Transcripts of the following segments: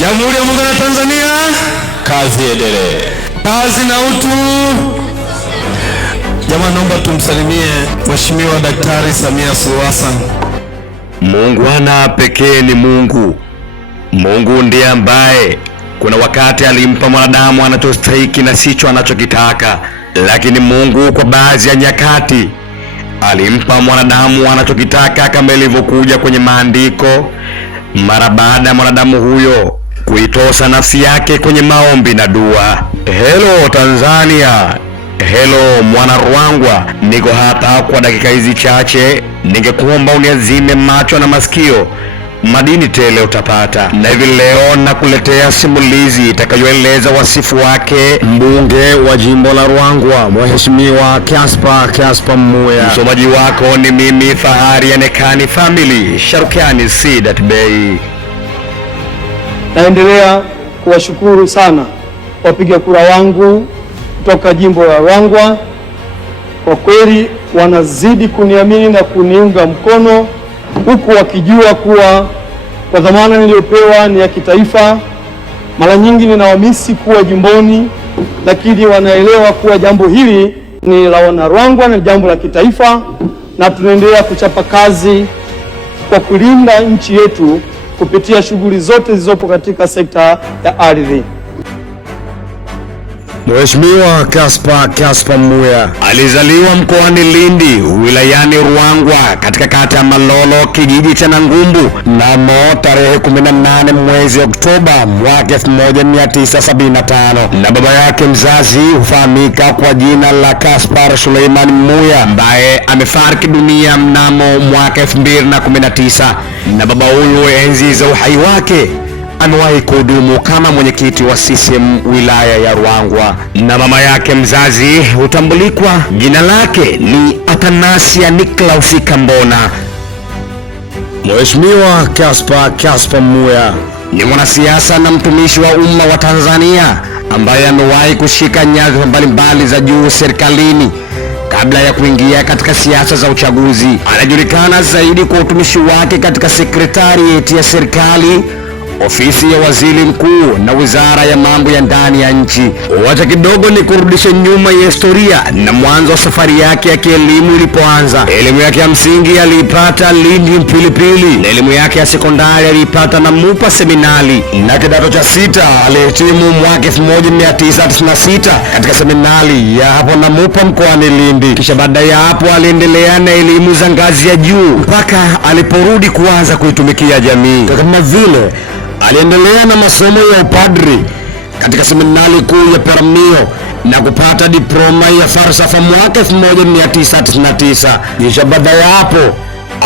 Jamhuri ya Muungano wa Tanzania, kazi endelee. Kazi na utu. Jamani, naomba tumsalimie Mheshimiwa Daktari Samia Suluhu Hassan. Muungwana pekee ni Mungu. Mungu ndiye ambaye kuna wakati alimpa mwanadamu anachostahili na sicho anachokitaka, lakini Mungu kwa baadhi ya nyakati alimpa mwanadamu anachokitaka kama ilivyokuja kwenye maandiko, mara baada ya mwanadamu huyo kuitosa nafsi yake kwenye maombi na dua. Hello Tanzania, hello mwana Ruangwa, niko hapa kwa dakika hizi chache. Ningekuomba uniazime macho na masikio, madini tele utapata. Na hivi leo nakuletea simulizi itakayoeleza wasifu wake mbunge wa jimbo la Ruangwa, Mheshimiwa Kaspa Mmuya. Msomaji wako ni mimi, Fahari ya Nekani Family, Sharukani Sidat Bey. Naendelea kuwashukuru sana wapiga kura wangu kutoka jimbo la Ruangwa. Kwa kweli wanazidi kuniamini na kuniunga mkono, huku wakijua kuwa kwa dhamana niliyopewa ni ya kitaifa. Mara nyingi ninawamisi kuwa jimboni, lakini wanaelewa kuwa jambo hili ni la wana Ruangwa na jambo la kitaifa, na tunaendelea kuchapa kazi kwa kulinda nchi yetu kupitia shughuli zote zilizopo katika sekta ya ardhi. Mheshimiwa Kaspa Mmuya alizaliwa mkoani Lindi, wilayani Ruangwa, katika kata ya Malolo, kijiji cha Nangumbu, mnamo tarehe 18 mwezi Oktoba mwaka 1975, na baba yake mzazi hufahamika kwa jina la Kaspar Suleiman Mmuya, ambaye amefariki dunia mnamo mwaka 2019. Na baba huyu enzi za uhai wake amewahi kuhudumu kama mwenyekiti wa CCM wilaya ya Ruangwa. Na mama yake mzazi hutambulikwa, jina lake ni Atanasia Niklaus Kambona. Mheshimiwa Kaspa Mmuya ni mwanasiasa na mtumishi wa umma wa Tanzania ambaye amewahi kushika nyadhifa mbalimbali za juu serikalini kabla ya kuingia katika siasa za uchaguzi. Anajulikana zaidi kwa utumishi wake katika sekretarieti ya serikali, ofisi ya waziri mkuu na wizara ya mambo ya ndani ya nchi. Wacha kidogo ni kurudisha nyuma ya historia na mwanzo wa safari yake ya kielimu ilipoanza. Elimu yake ya msingi aliipata Lindi Mpilipili, na elimu yake ya sekondari aliipata Namupa Seminari, na kidato cha sita alihitimu mwaka 1996 katika seminari ya hapo Namupa mkoani Lindi. Kisha baada ya hapo aliendelea na elimu za ngazi ya juu mpaka aliporudi kuanza kuitumikia jamii. Kama vile aliendelea na masomo ya upadri katika seminari kuu ya Peramiho na kupata diploma ya falsafa mwaka 1999. Kisha baada ya hapo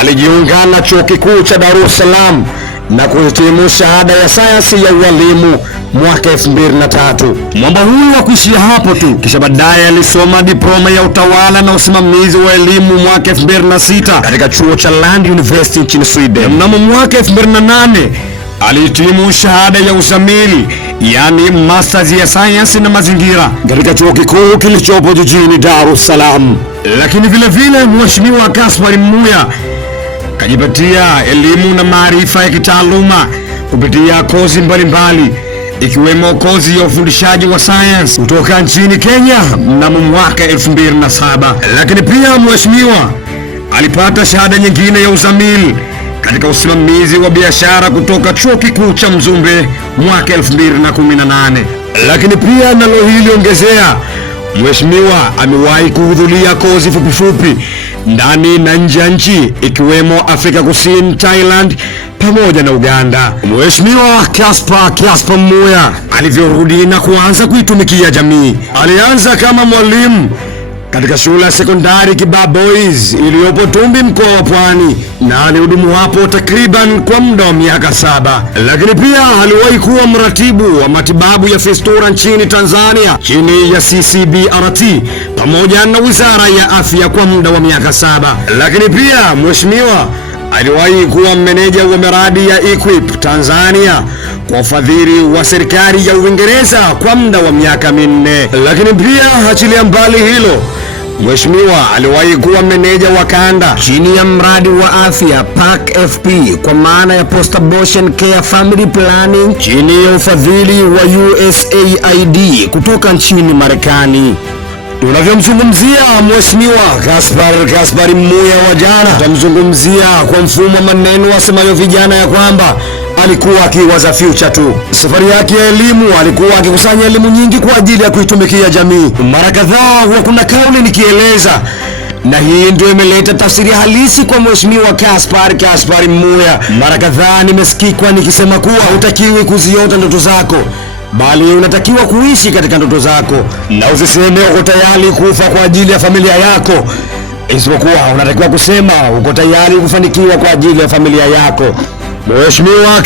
alijiunga na chuo kikuu cha Dar es Salaam na kuhitimu shahada ya sayansi ya ualimu mwaka 2003. Mwamba huyu wa kuishia hapo tu, kisha baadaye alisoma diploma ya utawala na usimamizi wa elimu mwaka 2006 katika chuo cha Land University nchini Sweden. Mnamo mwaka 2008 alihitimu shahada ya uzamili, yani masters ya sayansi na mazingira katika chuo kikuu kilichopo jijini Dar es Salaam. Lakini vile vile Mheshimiwa Kaspar Mmuya kajipatia elimu na maarifa ya kitaaluma kupitia kozi mbalimbali, ikiwemo kozi ya ufundishaji wa sayansi kutoka nchini Kenya mnamo mwaka 2007. Lakini pia Mheshimiwa alipata shahada nyingine ya uzamili katika usimamizi wa biashara kutoka chuo kikuu cha Mzumbe mwaka 2018. Lakini pia nalo hili ongezea, Mheshimiwa amewahi kuhudhuria kozi fupifupi ndani na nje ya nchi, ikiwemo Afrika Kusini, Thailand pamoja na Uganda. Mheshimiwa Kaspa Mmuya alivyorudi na kuanza kuitumikia jamii, alianza kama mwalimu katika shule ya sekondari Kibaha Boys iliyopo Tumbi mkoa wa Pwani, na alihudumu hapo takriban kwa muda wa miaka 7. Lakini pia aliwahi kuwa mratibu wa matibabu ya fistula nchini Tanzania chini ya CCBRT pamoja na Wizara ya Afya kwa muda wa miaka 7. Lakini pia Mheshimiwa aliwahi kuwa meneja wa miradi ya Equip Tanzania kwa ufadhili wa serikali ya Uingereza kwa muda wa miaka 4. Lakini pia achilia mbali hilo, Mheshimiwa aliwahi kuwa meneja wa kanda chini ya mradi wa afya PAC-FP kwa maana ya Post Abortion Care Family Planning chini ya ufadhili wa USAID kutoka nchini Marekani. Tunavyomzungumzia Mheshimiwa Gaspar Muya wa jana, tutamzungumzia kwa mfumo wa maneno wasemayo vijana ya kwamba alikuwa akiwaza future tu. Safari yake ya elimu, alikuwa akikusanya elimu nyingi kwa ajili ya kuitumikia jamii. Mara kadhaa huwa kuna kauli nikieleza, na hii ndio imeleta tafsiri halisi kwa Mheshimiwa Gaspar Muya. Mara kadhaa nimesikika nikisema kuwa hutakiwi kuziota ndoto zako, bali unatakiwa kuishi katika ndoto zako, na usiseme uko tayari kufa kwa ajili ya familia yako, isipokuwa unatakiwa kusema uko tayari kufanikiwa kwa ajili ya familia yako. Mheshimiwa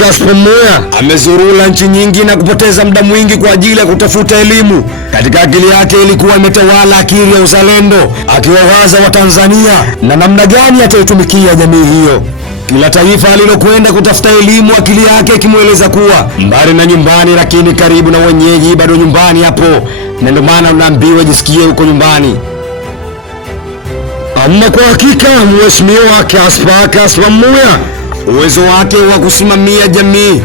Gaspar Muya amezurula nchi nyingi na kupoteza muda mwingi kwa ajili ya kutafuta elimu. Katika akili yake ilikuwa imetawala akili ya uzalendo, akiwawaza Watanzania na namna gani ataitumikia jamii hiyo. Kila taifa alilokwenda kutafuta elimu, akili yake ikimweleza kuwa mbali na nyumbani, lakini karibu na wenyeji bado nyumbani hapo, na ndio maana unaambiwa jisikie huko nyumbani. Ama kwa hakika Mheshimiwa Gaspar Muya, uwezo wake wa kusimamia jamii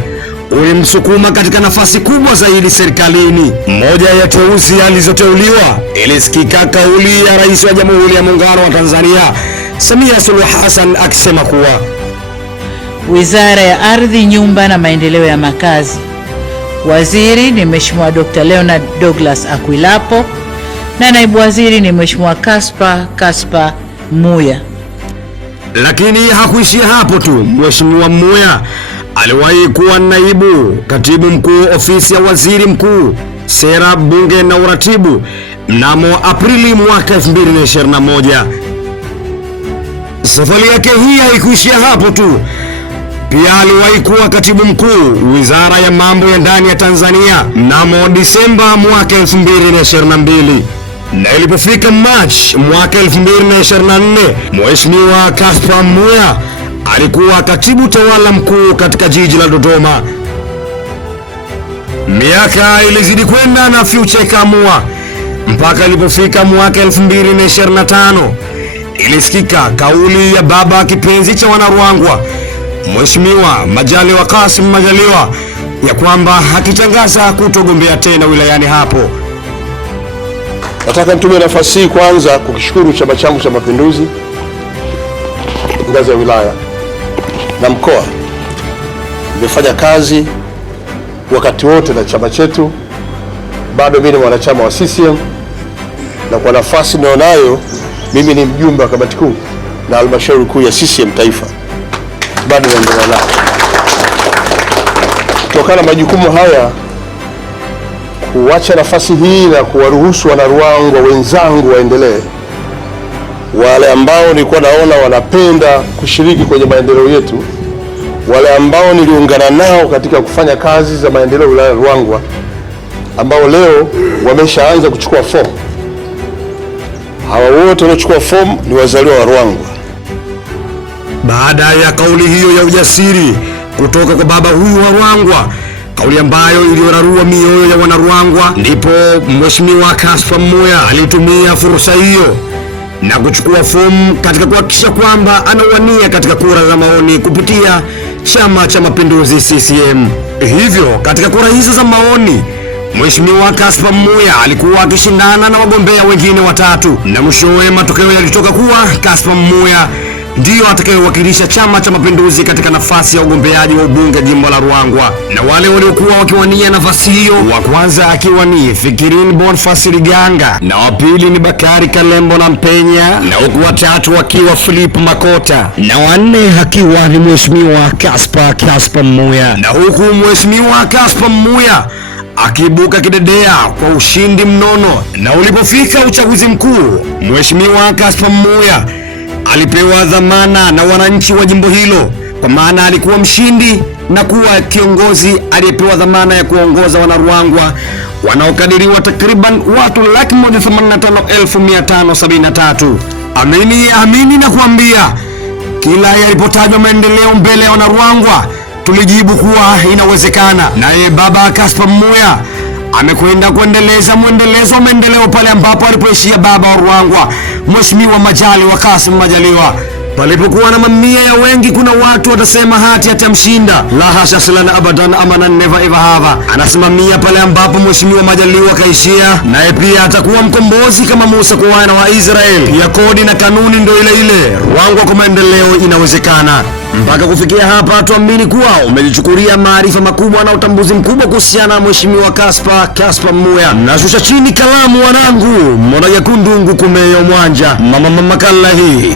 ulimsukuma katika nafasi kubwa zaidi serikalini. Moja ya teuzi alizoteuliwa, ilisikika kauli ya Rais wa Jamhuri ya Muungano wa Tanzania Samia Suluhu Hassan akisema kuwa Wizara ya Ardhi, Nyumba na Maendeleo ya Makazi, waziri ni Mheshimiwa Dr. Leonard Douglas Akwilapo na naibu waziri ni Mheshimiwa Gaspar Muya. Lakini hakuishia hapo tu. Mheshimiwa Muya aliwahi kuwa naibu katibu mkuu ofisi ya waziri mkuu, sera, bunge na uratibu mnamo Aprili mwaka 2021. Safari yake hii haikuishia hapo tu. Pia aliwahi kuwa katibu mkuu Wizara ya Mambo ya Ndani ya Tanzania mnamo Disemba mwaka 2022. Na ilipofika March mwaka 2024, Mheshimiwa Gaspar Muya alikuwa katibu tawala mkuu katika jiji la Dodoma. Miaka ilizidi kwenda na future ikaamua, mpaka ilipofika mwaka 2025 ilisikika kauli ya baba kipenzi cha Wanaruangwa, Mheshimiwa Majaliwa Kassim Majaliwa, ya kwamba hakitangaza kutogombea tena wilayani hapo. Nataka nitumie nafasi hii kwanza kukishukuru chama changu cha Mapinduzi ngazi ya wilaya na mkoa. Nimefanya kazi wakati wote na chama chetu, bado mimi ni mwanachama wa CCM, na kwa nafasi ninayonayo mimi ni mjumbe wa kamati kuu na halmashauri kuu ya CCM taifa, bado naendelea nao. Kutokana na majukumu haya, kuacha nafasi hii na kuwaruhusu Wanaruangwa wenzangu waendelee, wale ambao nilikuwa naona wanapenda kushiriki kwenye maendeleo yetu, wale ambao niliungana nao katika kufanya kazi za maendeleo wilaya ya Ruangwa, ambao leo wameshaanza kuchukua fomu. Hawa wote waliochukua fomu ni wazaliwa wa Ruangwa. Baada ya kauli hiyo ya ujasiri kutoka kwa baba huyu wa Ruangwa, kauli ambayo iliyorarua mioyo ya Wanaruangwa, ndipo Mheshimiwa Gaspar Muya alitumia fursa hiyo na kuchukua fomu katika kuhakikisha kwamba anawania katika kura za maoni kupitia Chama cha Mapinduzi CCM. Hivyo katika kura hizo za maoni, Mheshimiwa Gaspar Muya alikuwa akishindana na wagombea wengine watatu, na mwishowe matokeo yalitoka kuwa Gaspar Muya ndiyo atakayewakilisha Chama cha Mapinduzi katika nafasi ya ugombeaji wa ubunge jimbo la Ruangwa. Na wale waliokuwa wakiwania nafasi hiyo, wa kwanza akiwa ni Fikirini Boniface Liganga, na wa pili ni Bakari Kalembo na Mpenya, na huku watatu wakiwa Philip Makota, na wanne akiwa ni Mheshimiwa Gaspar Muya. Na huku Mheshimiwa Gaspar Muya akiibuka kidedea kwa ushindi mnono. Na ulipofika uchaguzi mkuu, Mheshimiwa Gaspar Muya alipewa dhamana na wananchi wa jimbo hilo, kwa maana alikuwa mshindi na kuwa kiongozi aliyepewa dhamana ya kuongoza Wanaruangwa wanaokadiriwa takriban watu 185,573. Amini na kuambia, kila yalipotajwa maendeleo mbele ya Wanaruangwa tulijibu kuwa inawezekana. Naye baba Gaspar Muya amekwenda kuendeleza mwendelezo wa maendeleo pale ambapo alipoishia baba wa Ruangwa, Mheshimiwa Majaliwa Kassim Majaliwa. Palipokuwa na mamia ya wengi, kuna watu watasema hati atamshinda. La hasha, salana abadan, amana never ever have. Anasimamia pale ambapo Mheshimiwa Majaliwa kaishia, naye pia atakuwa mkombozi kama Musa kwa wana wa Israeli. Pia kodi na kanuni ndio ile ile. Ruangwa kwa maendeleo inawezekana. Mpaka kufikia hapa tuamini kuwa umejichukulia maarifa makubwa na utambuzi mkubwa kuhusiana na Mheshimiwa Kaspa Muya. Nashusha chini kalamu wanangu, mbona yakundungu kumeyo mwanja. Makala hii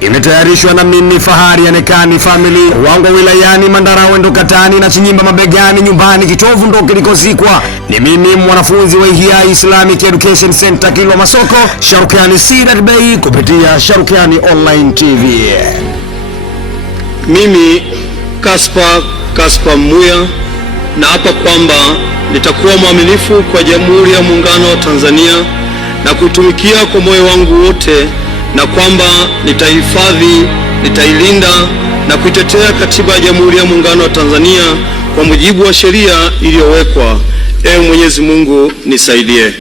imetayarishwa na mimi Fahari ya Nekani Family, Ruangwa wilayani Mandarawe ndo katani na Chinyimba mabegani, nyumbani kitovu ndo kilikozikwa. Ni mimi mwanafunzi wa Ihya Islamic Education Center Kilwa Masoko, Sharukani Sidat Bey, kupitia Sharukani Online TV. Mimi Kaspa Muya naapa kwamba nitakuwa mwaminifu kwa Jamhuri ya Muungano wa Tanzania na kuitumikia kwa moyo wangu wote, na kwamba nitahifadhi, nitailinda na kuitetea Katiba ya Jamhuri ya Muungano wa Tanzania kwa mujibu wa sheria iliyowekwa. Ewe Mwenyezi Mungu nisaidie.